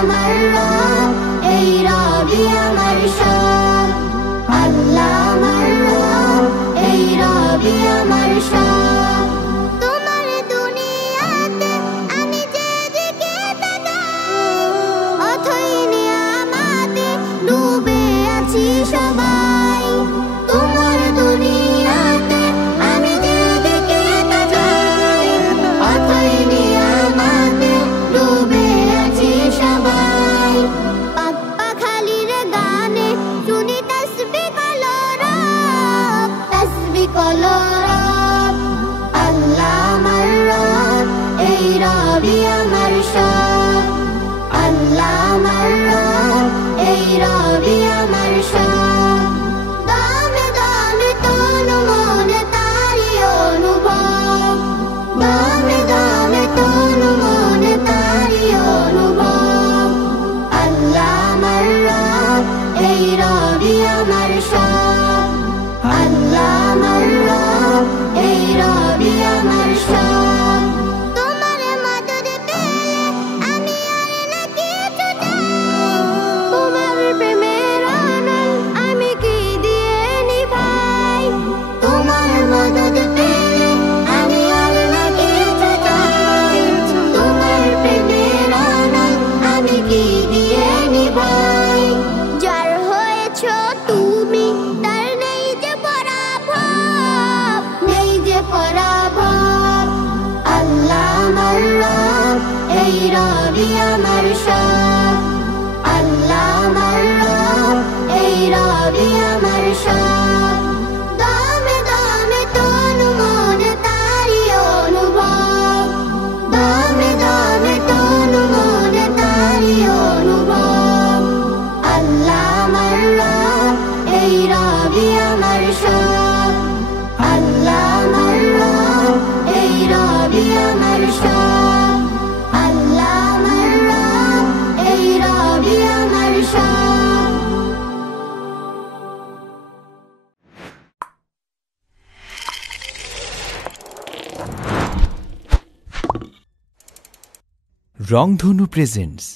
আমার রব, এই রবি আমার সব। আল্লাহ আমার রব, এই রবি আমার সব। তোমার দুনিয়াতে আমি যেদিকে তাকাই, অথই নিয়ামতে ডুবে আছি সবাই। তোমার দুনিয়াতে আমি যেদিকে তাকাই, অথই নিয়ামতে ডুবে আছি সবাই। পাপ্পা খালির গানে শুনি তাসবিহ কলরব, তাসবিহ কলরব। আল্লাহ আমার রব, এই রবি আমার সব। আল্লাহ আমার রব, এই রবি আমার সব। দামে দামে তন মন তারি অনুভব, দামে দামে তন মন তারি অনুভব। আল্লাহ আমার রব, এই রবি আমার সব। আল্লাহ আমার রব, এই রবি আমার সব। তোমার মদদ পেলে আমি আর না কিছু চাই, তোমার প্রেমের আনন্দ আমি কি দিয়ে নিভাই। তোমার মদদ পেলে আমি আর না কিছু চাই, তোমার প্রেমের আনন্দ আমি কি দিয়ে নিভাই। যার হয়েছ তুমি তার নেই যে পরাভব, নেই যে পরাভব। আল্লাহ আমার রব, এই রবি আমার সব। আল্লাহ আমার রব, এই রবি আমার সব। দামে দামে তন মন তারি অনুভব, দামে দামে তন মন তারি অনুভব। আল্লাহ আমার রব, এই রবি আমার সব। আল্লাহ আমার রব, এই রবি আমার সব। আল্লাহ আমার রব, এই রবি আমার সব। রংধনু প্রেজেন্টস।